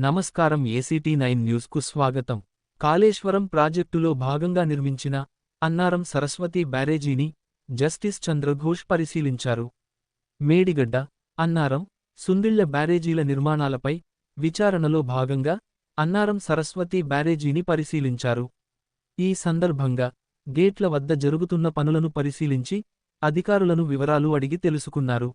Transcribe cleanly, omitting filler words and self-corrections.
నమస్కారం ఏసీటీ9 న్యూస్కు స్వాగతం. కాళేశ్వరం ప్రాజెక్టులో భాగంగా నిర్మించిన అన్నారం సరస్వతి బ్యారేజీని జస్టిస్ చంద్రఘోష్ పరిశీలించారు. మేడిగడ్డ, అన్నారం, సుందిళ్ల బ్యారేజీల నిర్మాణాలపై విచారణలో భాగంగా అన్నారం సరస్వతి బ్యారేజీని పరిశీలించారు. ఈ సందర్భంగా గేట్ల వద్ద జరుగుతున్న పనులను పరిశీలించి అధికారులను వివరాలు అడిగి తెలుసుకున్నారు.